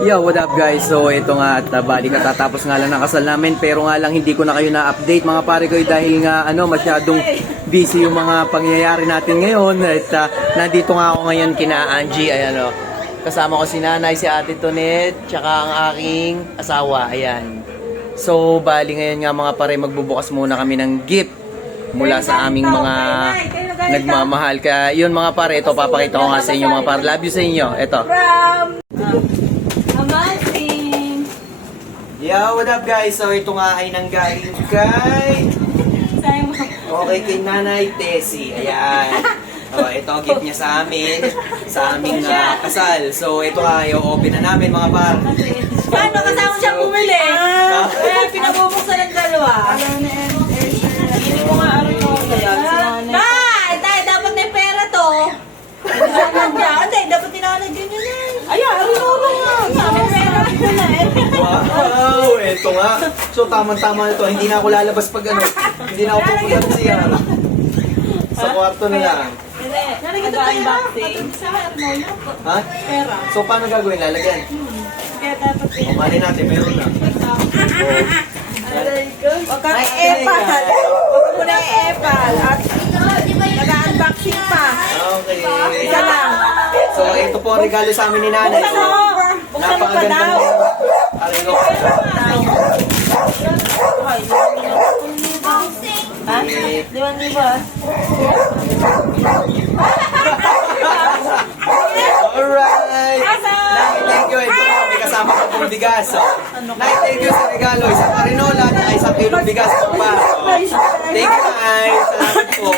Yo, what up guys? So ito nga at bali katatapos nga lang ng kasal namin, pero nga lang hindi ko na kayo na-update mga pare ko dahil nga masyadong busy yung mga pangyayari natin ngayon. At nandito nga ako ngayon kina Angie, ayan kasama ko si nanay, si ate Tonet, tsaka ang aking asawa, ayan. So bali ngayon nga mga pare, magbubukas muna kami ng gift mula sa aming mga nagmamahal. Kaya yun mga pare, ito papakita ko nga sa inyo mga pare. Love you sa inyo, ito. Amazing! Yo, what up guys? So ito nga ay nanggaling kay kay Nanay Tessie. Ayan. Ito ang gift niya sa amin, sa aming kasal. So ito nga, i-open na namin mga par. Paano kasama siya bumili? Kaya pinabubuksan ng dalawa. Hindi ko nga araw ko kaya. Tay, dapat may pera to. Tay, dapat tinanag yun yun. Ay, araw ko nga. May pera ko na eh. Wow, ito nga. So tamang-tama ito. Hindi na ako lalabas pag hindi na ako pupunta sa siya. Sa kwarto na lang. Nag-unboxing. Ha? Pera. So paano gagawin? Lalagyan? Kaya dapat Mali natin, meron na. Huwag kang epal. Huwag mo na epal. At nag-unboxing pa. Okay. Isa lang. So ito po ang regalo sa amin ni nanay. Buksan mo. Buksan mo pa daw. Arilo. Ha? 2,000 ba? Alright! Nay, thank you. Ito po, may kasama ko pong bigas. So, Nay, thank you sa regalo. Isang karinola at isang kilong bigas po pa. So, thank you, Nay. Salamat po.